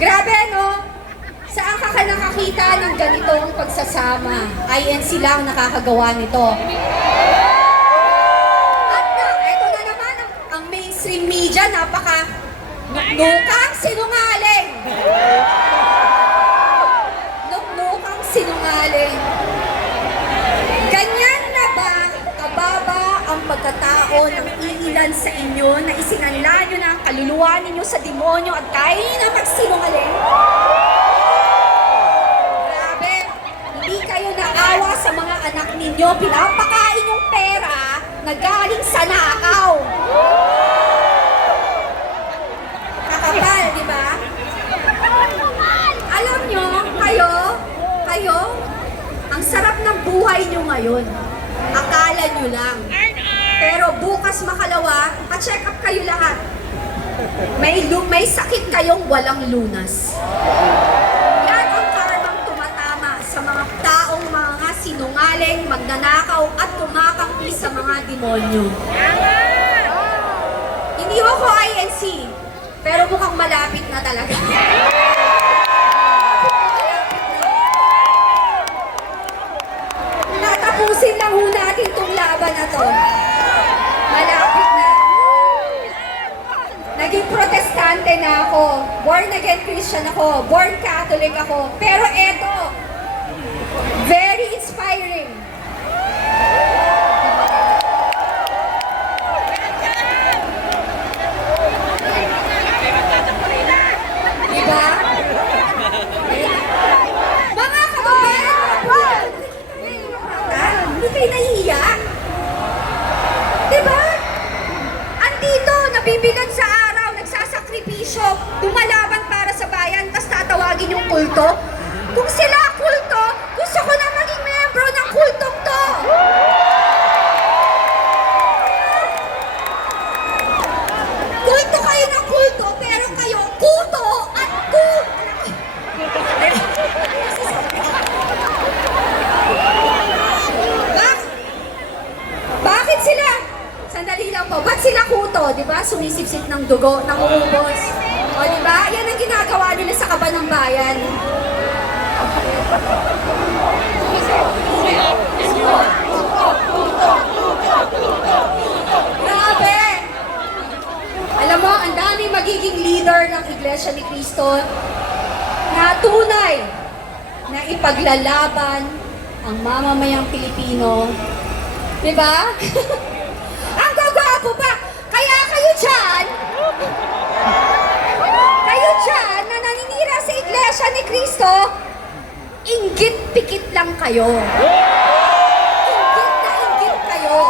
Grabe, no? Saan ka nakakita ng ganitong pagsasama? INC lang nakakagawa nito. At ito na naman, ang mainstream media, nuknukang sinungaling. Nuknukang sinungaling. Ganyan na ba kababa ang pagkatao ng iilan sa inyo na isinanla nyo na ang kaluluwa ninyo sa demonyo at kaya nyo na magsinungaling? Grabe, hindi kayo naawa sa mga anak ninyo, pinapakain yung pera na galing sa nakaw. Kakapal, di ba? Alam nyo, kayo, ang sarap ng buhay nyo ngayon. Akala nyo lang. Pero bukas makalawa, pa-check up kayo lahat. May sakit kayong walang lunas. Yan ang karmang tumatama sa mga taong mga sinungaling, magnanakaw at kumakampi sa mga demonyo. Hindi ako INC, pero mukhang malapit na talaga. Natapusin lang ho natin itong laban na to. Malapit na. Naging protestante na ako. Born again Christian ako. Born Catholic ako. Pero eto, very inspiring. Diba? Mga kababayan, hindi kayo nahihiya? Diba? Andito, nabibigan sa araw, nagsasakripisyo, lumalaban para sa bayan, tapos tatawagin yung kulto. Kung sila kulto, gusto ko na maging membro ng kultong to. Kulto kayo ng kulto, pero kayo kuto at Bakit sila? Sandali lang po. Ba't sila kuto? Di ba? Sumisipsip ng dugo, nanguubos. O di ba? Yan ang ginagawa nila sa kaba ng bayan. Grabe! Alam mo, ang daming magiging leader ng Iglesia ni Cristo na tunay na ipaglalaban ang mamamayang Pilipino. Diba? Ang gagwapo pa! Kaya kayo dyan na naninira sa Iglesia ni Cristo, inggit-pikit lang kayo. Inggit na inggit kayo.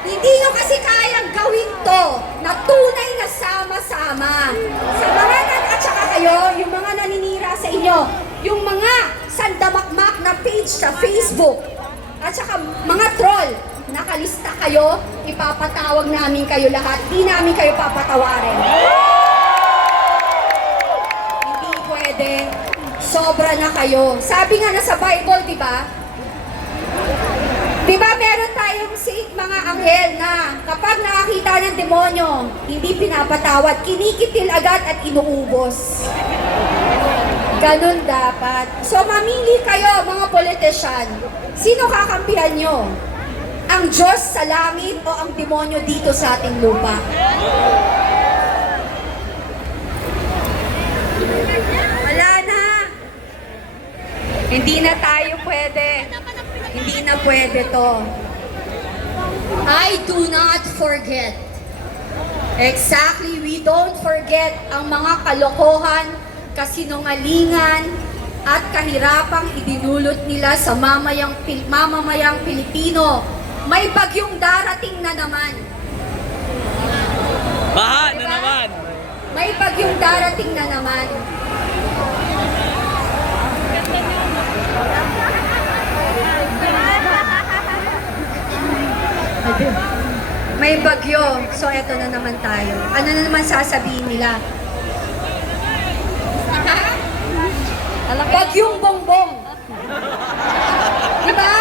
Hindi nyo kasi kayang gawin to na tunay na sama-sama. Sa mga at saka kayo, yung mga naninira sa inyo, yung mga sandamakmak na page sa Facebook, at saka mga troll, nakalista kayo, ipapatawag namin kayo lahat, di namin kayo papatawarin. Hindi pwede, sobra na kayo. Sabi nga na sa Bible, di ba? Di ba meron tayong mga anghel na kapag nakakita ng demonyo, hindi pinapatawad, kinikitil agad at inuubos. Ganun dapat. So mamili kayo mga politician. Sino kakampihan nyo? Ang Diyos sa langit o ang demonyo dito sa ating lupa? Wala na. Hindi na tayo pwede. Hindi na pwede to. I do not forget. Exactly, we don't forget ang mga kalokohan, kasinungalingan, at kahirapang idinulot nila sa mamamayang Pilipino. May bagyong darating na naman. Baha Diba? na naman. May bagyong darating na naman. May bagyo. So eto na naman tayo. Ano na naman sasabihin nila? Bagyong bongbong. Diba?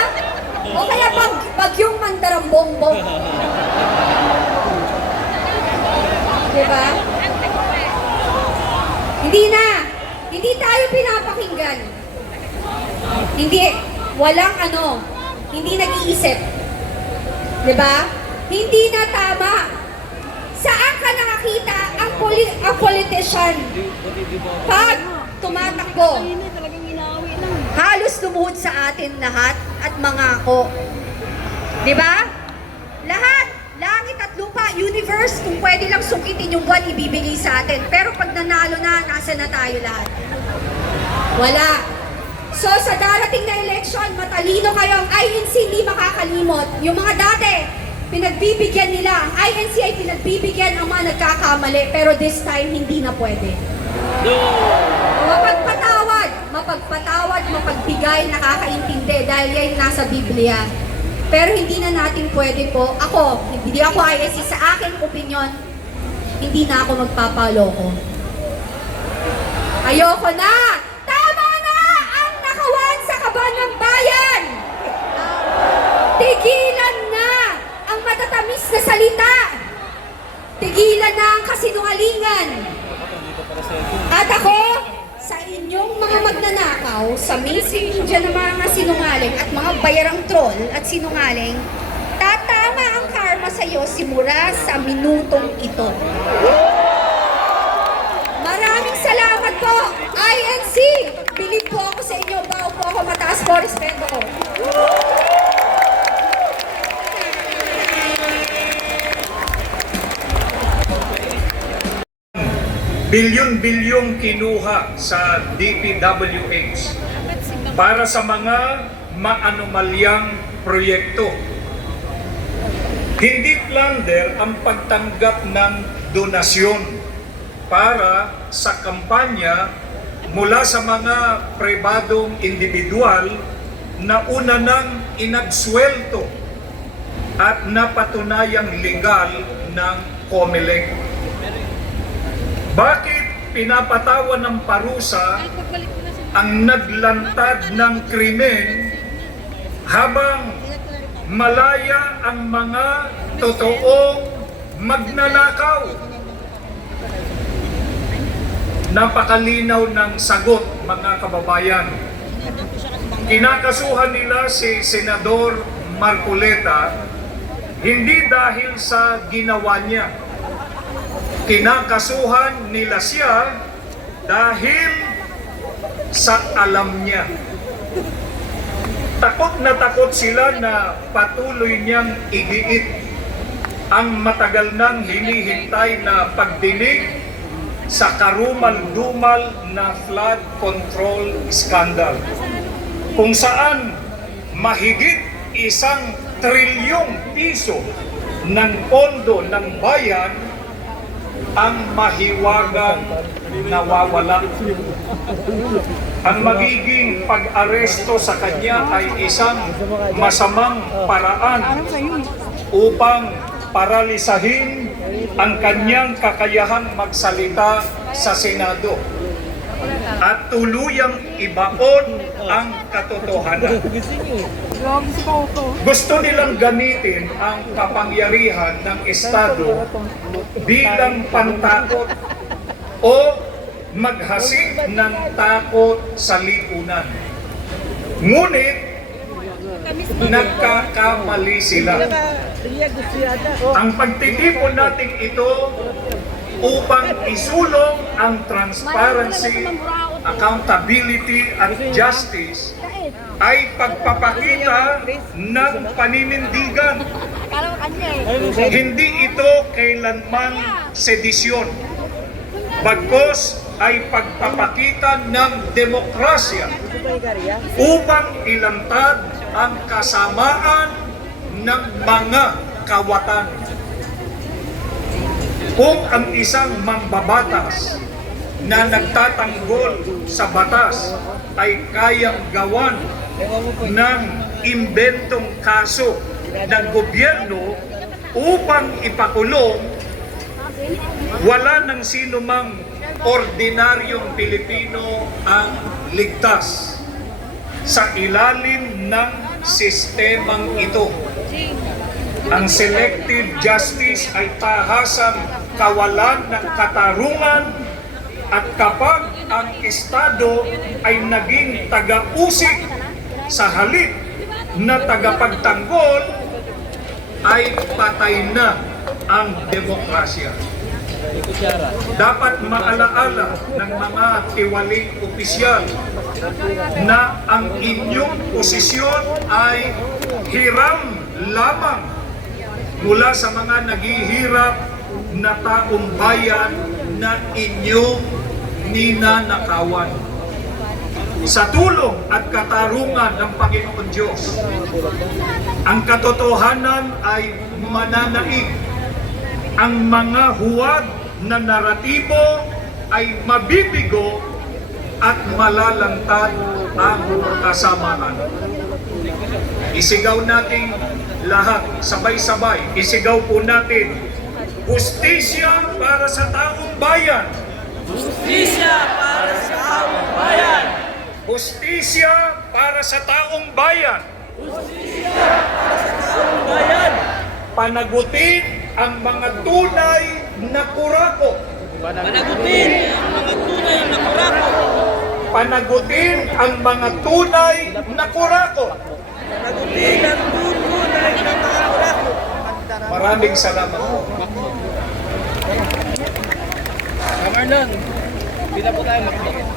O kaya bagyong mandarambongbong. Diba? Hindi na. Hindi tayo pinapakinggan. Hindi, walang hindi nag-iisip. Diba? Hindi na tama. Saan ka nakakita ang politician? Pag tumatakbo, halos lumuhod sa atin lahat at mangako. Diba? Lahat, langit at lupa, universe, kung pwede lang sukitin yung buwan, ibibigay sa atin. Pero pag nanalo na, nasa na tayo lahat? Wala. So sa darating na election, matalino kayo. Ang INC hindi makakalimot. Yung mga dati, pinagbibigyan nila. Ang INC ay pinagbibigyan ang mga nagkakamali. Pero this time, hindi na pwede. Mapagpatawad, mapagbigay, nakakaintindi dahil yan nasa Biblia. Pero hindi na natin pwede po. Hindi ako INC, sa aking opinion, hindi na ako magpapaloko. Ayoko na! Tama na ang nakawan sa kaban ng bayan! Tigilan na ang matatamis na salita! Tigilan na ang kasinungalingan! At ako, sa inyong mga magnanakaw, sa mainstream media ng mga sinungaling at mga bayarang troll at sinungaling, tatama ang karma sa iyo simula sa minutong ito. Maraming salamat po, INC! Bilib po ako sa inyo, bao po ako, mataas po, respeto ko. Bilyon-bilyong kinuha sa DPWH para sa mga maanomalyang proyekto. Hindi plunder ang pagtanggap ng donasyon para sa kampanya mula sa mga pribadong individual na una nang inagsweldo at napatunayang legal ng COMELEC. Bakit pinapatawan ng parusa ang naglantad ng krimen habang malaya ang mga totoong magnanakaw? Napakalinaw ng sagot, mga kababayan. Kinakasuhan nila si Senador Marcoleta hindi dahil sa ginawa niya. Kinakasuhan nila siya dahil sa alam niya. Takot na takot sila na patuloy niyang igiit ang matagal nang hinihintay na pagdinig sa karumal-dumal na flood control scandal, kung saan mahigit 1 trilyong piso ng pondo ng bayan ang mahiwagang nawawala. Ang magiging pag-aresto sa kanya ay isang masamang paraan upang paralisahin ang kanyang kakayahang magsalita sa Senado at tuluyang ibaon ang katotohanan. Gusto nilang gamitin ang kapangyarihan ng Estado bilang pantakot o maghasik ng takot sa lipunan. Ngunit nagkakamali sila. Ang pagtitipon natin ito upang isulong ang transparency, accountability at justice ay pagpapakita ng paninindigan. Hindi ito kailanman sedisyon, bagkus ay pagpapakita ng demokrasya upang ilantad ang kasamaan ng mga kawatan. Kung ang isang mambabatas na nagtatanggol sa batas ay kayang gawan ng imbentong kaso ng gobyerno upang ipakulong, wala ng sino mang ordinaryong Pilipino ang ligtas sa ilalim ng sistemang ito. Ang selective justice ay tahasang kawalan ng katarungan, at kapag ang Estado ay naging taga-usig sa halip na tagapagtanggol, ay patay na ang demokrasya. Dapat maalaala ng mga tiwaling opisyal na ang inyong posisyon ay hiram lamang mula sa mga naghihirap na taong bayan na inyong ninanakawan. Sa tulong at katarungan ng Panginoon Diyos, ang katotohanan ay mananaig. Ang mga huwad na naratibo ay mabibigo at malalantad ang kasamaan. Isigaw natin lahat, sabay-sabay, isigaw po natin, hustisya para sa taong bayan! Justisya para sa taong bayan! Hustisya para sa taong bayan! Justisya para sa taong bayan! Panagutin ang mga tunay na kurako! Panagutin ang mga tunay na kurako! Panagutin ang mga tunay na kurako! Panagutin ang tunay na mga kurako! Maraming salamat po. Marlon, bila po tayo makikita.